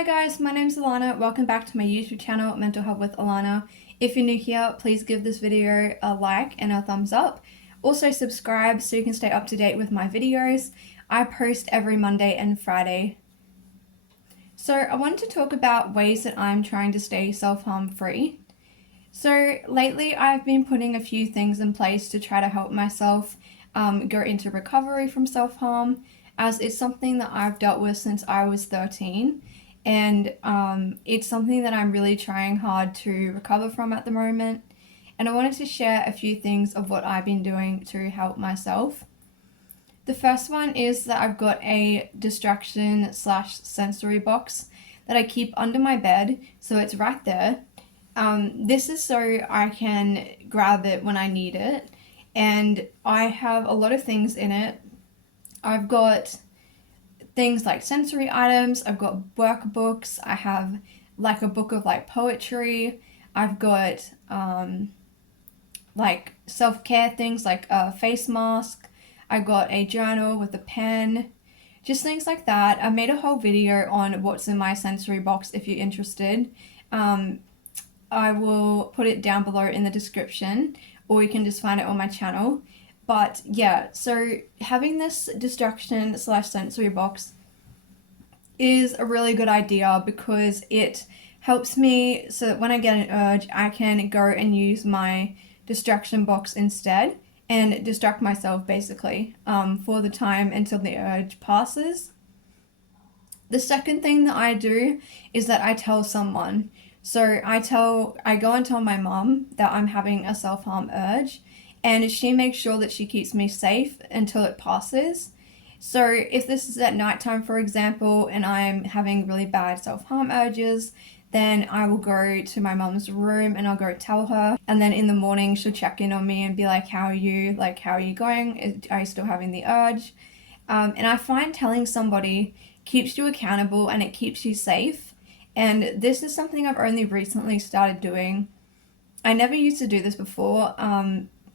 Hi guys, my name's Alana. Welcome back to my YouTube channel, Mental Health with Alana. If you're new here, please give this video a like and a thumbs up. Also subscribe so you can stay up to date with my videos. I post every Monday and Friday. So I wanted to talk about ways that I'm trying to stay self-harm free. So lately I've been putting a few things in place to try to help myself go into recovery from self-harm, as it's something that I've dealt with since I was 13. And it's something that I'm really trying hard to recover from at the moment. And I wanted to share a few things of what I've been doing to help myself. The first one is that I've got a distraction/sensory box that I keep under my bed, so it's right there. This is so I can grab it when I need it, and I have a lot of things in it. I've got things like sensory items, I've got workbooks, I have like a book of like poetry, I've got like self-care things like a face mask, I got a journal with a pen, just things like that. I made a whole video on what's in my sensory box if you're interested. I will put it down below in the description, or you can just find it on my channel. But yeah, so having this distraction/sensory box is a really good idea because it helps me so that when I get an urge, I can go and use my distraction box instead and distract myself basically for the time until the urge passes. The second thing that I do is that I tell someone. So I go and tell my mom that I'm having a self-harm urge, and she makes sure that she keeps me safe until it passes. So if this is at nighttime, for example, and I'm having really bad self-harm urges, then I will go to my mom's room and I'll go tell her. And then in the morning, she'll check in on me and be like, how are you? Like, how are you going? Are you still having the urge? And I find telling somebody keeps you accountable and it keeps you safe. And this is something I've only recently started doing. I never used to do this before.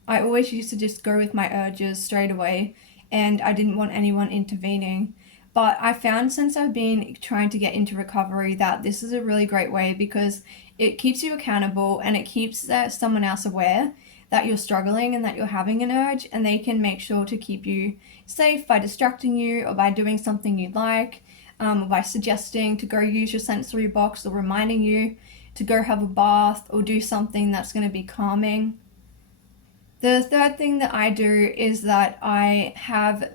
I always used to just go with my urges straight away, and I didn't want anyone intervening. But I found since I've been trying to get into recovery that this is a really great way because it keeps you accountable and it keeps someone else aware that you're struggling and that you're having an urge, and they can make sure to keep you safe by distracting you or by doing something you'd like, or by suggesting to go use your sensory box or reminding you to go have a bath or do something that's going to be calming. The third thing that I do is that I have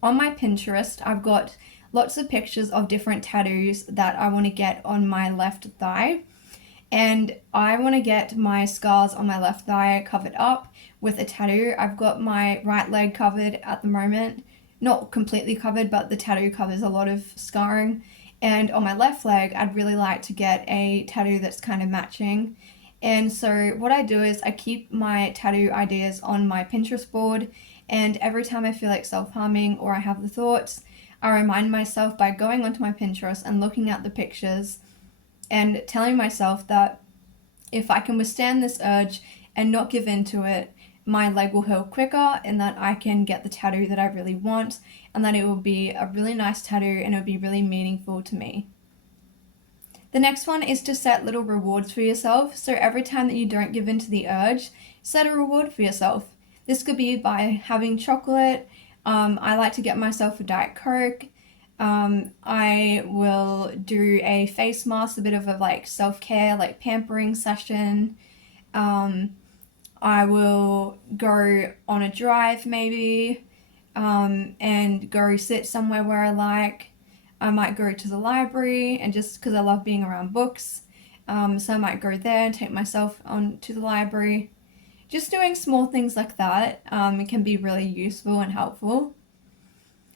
on my Pinterest, I've got lots of pictures of different tattoos that I want to get on my left thigh. And I want to get my scars on my left thigh covered up with a tattoo. I've got my right leg covered at the moment. Not completely covered, but the tattoo covers a lot of scarring. And on my left leg, I'd really like to get a tattoo that's kind of matching. And so what I do is I keep my tattoo ideas on my Pinterest board, and every time I feel like self-harming or I have the thoughts, I remind myself by going onto my Pinterest and looking at the pictures and telling myself that if I can withstand this urge and not give in to it, my leg will heal quicker and that I can get the tattoo that I really want, and that it will be a really nice tattoo and it will be really meaningful to me. The next one is to set little rewards for yourself. So every time that you don't give in to the urge, set a reward for yourself. This could be by having chocolate. I like to get myself a Diet Coke. I will do a face mask, a bit of a like self-care, like pampering session. I will go on a drive maybe, and go sit somewhere where I like. I might go to the library, and just because I love being around books, so I might go there and take myself on to the library. Just doing small things like that, it can be really useful and helpful.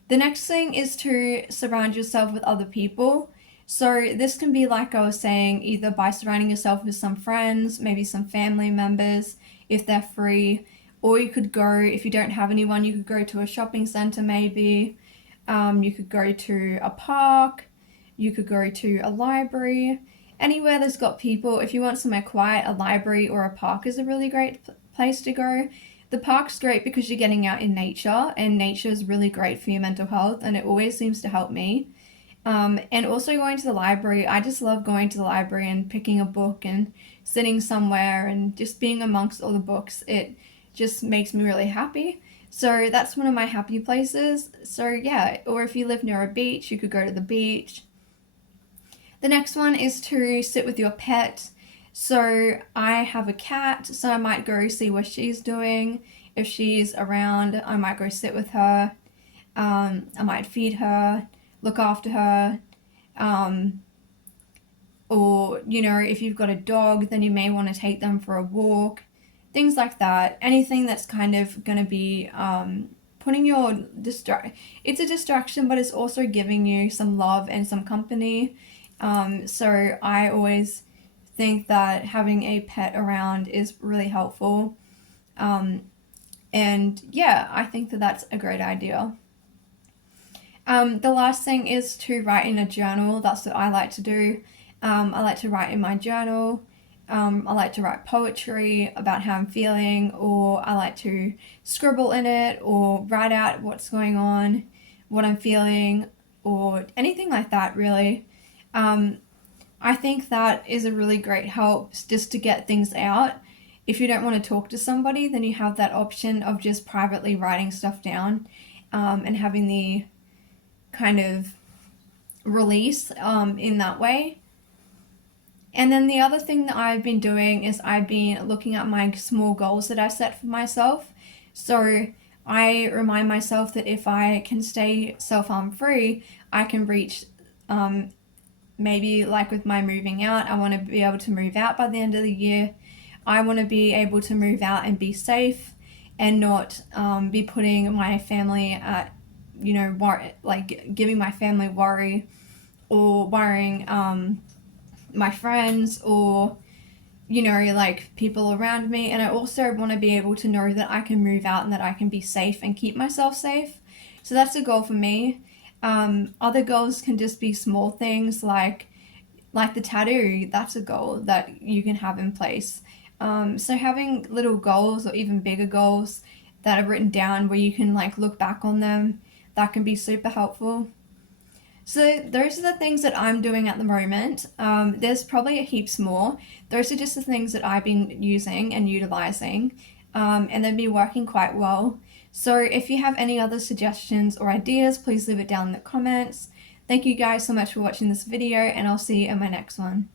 The next thing is to surround yourself with other people. So this can be, like I was saying, either by surrounding yourself with some friends, maybe some family members if they're free, or you could go, if you don't have anyone, you could go to a shopping center maybe. You could go to a park, you could go to a library, anywhere that's got people. If you want somewhere quiet, a library or a park is a really great place to go. The park's great because you're getting out in nature, and nature is really great for your mental health, and it always seems to help me. And also going to the library. I just love going to the library and picking a book and sitting somewhere and just being amongst all the books. It just makes me really happy. So that's one of my happy places. So yeah, or if you live near a beach, you could go to the beach. The next one is to sit with your pet. So I have a cat, so I might go see what she's doing. If she's around, I might go sit with her. I might feed her, look after her. Um, or, you know, if you've got a dog, then you may want to take them for a walk. Things like that. Anything that's kind of going to be putting your it's a distraction, but it's also giving you some love and some company. So I always think that having a pet around is really helpful. And yeah, I think that that's a great idea. The last thing is to write in a journal. That's what I like to do. I like to write in my journal. I like to write poetry about how I'm feeling, or I like to scribble in it, or write out what's going on, what I'm feeling, or anything like that, really. I think that is a really great help just to get things out. If you don't want to talk to somebody, then you have that option of just privately writing stuff down, and having the kind of release in that way. And then the other thing that I've been doing is I've been looking at my small goals that I set for myself. So I remind myself that if I can stay self-harm free, I can reach, maybe like with my moving out, I want to be able to move out by the end of the year. I want to be able to move out and be safe and not be putting my family at, you know, like giving my family worry, or worrying my friends, or, you know, like people around me. And I also want to be able to know that I can move out and that I can be safe and keep myself safe. So that's a goal for me. Other goals can just be small things like the tattoo. That's a goal that you can have in place. So having little goals or even bigger goals that are written down where you can like look back on them, that can be super helpful. So those are the things that I'm doing at the moment. There's probably heaps more. Those are just the things that I've been using and utilizing, and they've been working quite well. So if you have any other suggestions or ideas, please leave it down in the comments. Thank you guys so much for watching this video, and I'll see you in my next one.